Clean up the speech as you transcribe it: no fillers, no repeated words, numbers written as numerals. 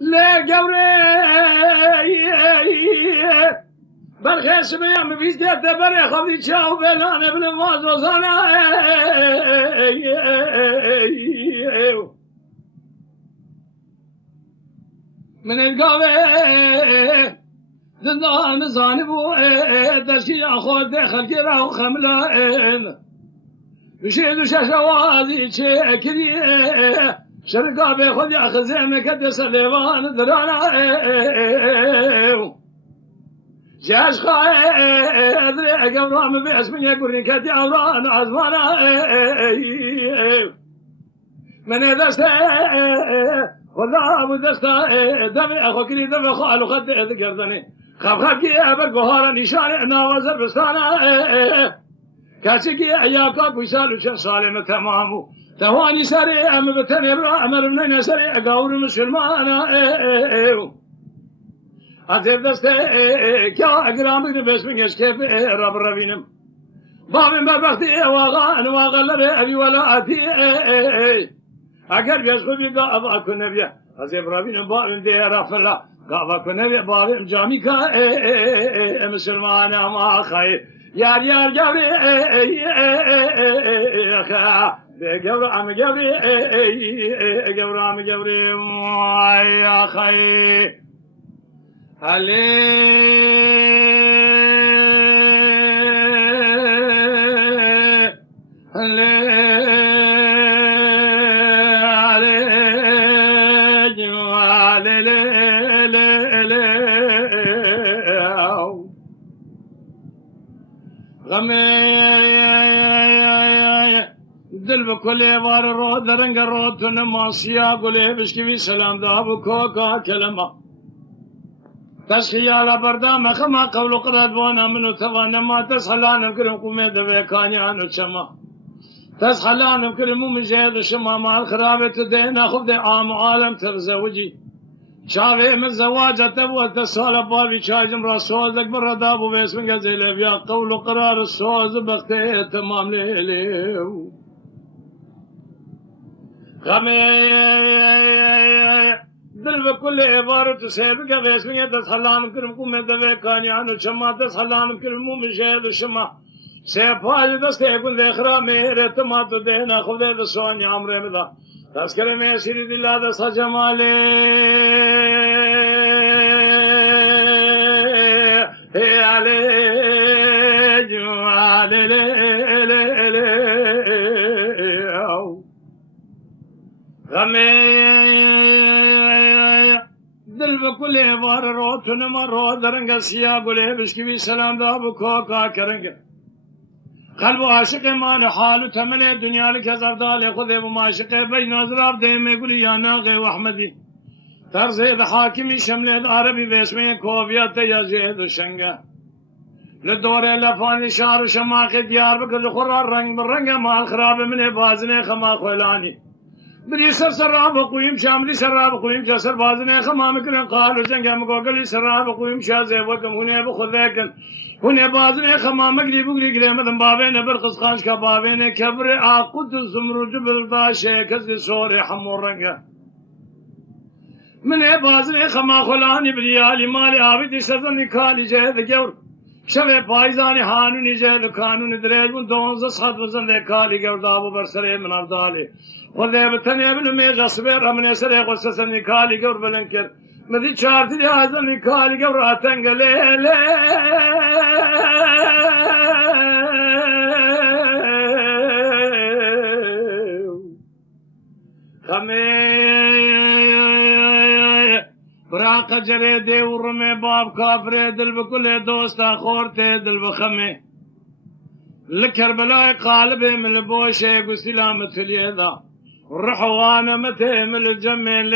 لا قوري برخيص بيام بيزداد بري خذي تشاو بينانا بالمواز وصانا من القاوي زندان زانبو درشي اخذ خلقي راو خملا بشيدو شاشوازي تشكري شرقا بيخذ ياخذ زينك دس ليوان درانا جاش خايد ريق ورام باسمي يقولني كدي عوران عزوانا من دست والله ودست دمي اخو كري دمي خالو خد قردني خاب خابكي ابر قهارا نشاني انا وزر بستانا كاسكي اياكا بيسالو شن صالم تمامو تواني سري ام بتني برا امر من سري اقاور مسلمانا Azir deste kya agramı besminiz kef rab rabinim. Babim berbekti vağaları evi velâti. Agar bezgu bir gava kunebiye. Azir rabinim babim diye rafla. Gava kunebiye babim camika Müslümana ma hayır. Yar yar gavri gavram gavri gavram gavri ay hayır. هلي هلي غمي دل بكل بار رو درنگ رو تن ماسیا گله بشکی سلام دا بکو کا کلمه تسخيالا بردا مخما قول قراد وانا منو توانا ما تسخلان بكرم قومي دبي كانيانو شما تسخلان بكرم مجيد شما مع الخرابة دينا خذ دي عام عالم ترزوجي شاوي من زواجة تبوة تسالة بالبي شاجم رسول ذك بردابو بيسمن قزيلي بيا قول قرار السوز بختي تمام ليليو خمي دل بكل عبارة سيبك غيسمية تسخلان كرم كومي دبي كانيانو شما تسخلان كرمو مشهد شما سيباج دسته يكون ذخرا مهر تماتو دينا خذي دسواني عمري مدا تذكر ميسيري دلا دسا جمالي علي جمالي غمي دل بكل بار رو تنما رو درنگ سیا گله بشکی سلام دا بکو کا کرنگ قلب عاشق مان حال تمل دنیا لك زردال خذ ابو عاشق بين اضراب دے میں گلی یا ناغ احمدی طرز حاکمی شمل عربی باسمه کوبیت یا زید شنگا لدور لفانی شعر شماخ دیار بکل خرار رنگ برنگ مال خراب من بازنے خما خولانی بلي سراب قويم شاملي سراب قويم جسر بازني خمام كرن قالوا زنقام قوقلي سراب قويم شازي وكم هنا بخذاكن هنا بازني خمام مقلي بقلي قلي مدن بابين برقص خانش كبابين كبر عقود الزمرو جبل داشي كزي سوري حمور رنقا من بازني خما خلاني بليالي مالي عابدي سزني كالي جهد جور شبه پایزانی هانونی جهل کانونی دریج بون دونزه صد وزنده کالی گور دابو برسره من افضالی خذي بتني ابن ميجا صبر من يسري قصص النكالي قبر بلنكر مدي شارتي هذا النكالي قبر اتنقل خمي براق جري دي ورمي باب كافري دل بكل دوست خورتي دل بخمي لكربلاء قالبي من البوشي وسلامة اليدا الرحوانا متهم الجميل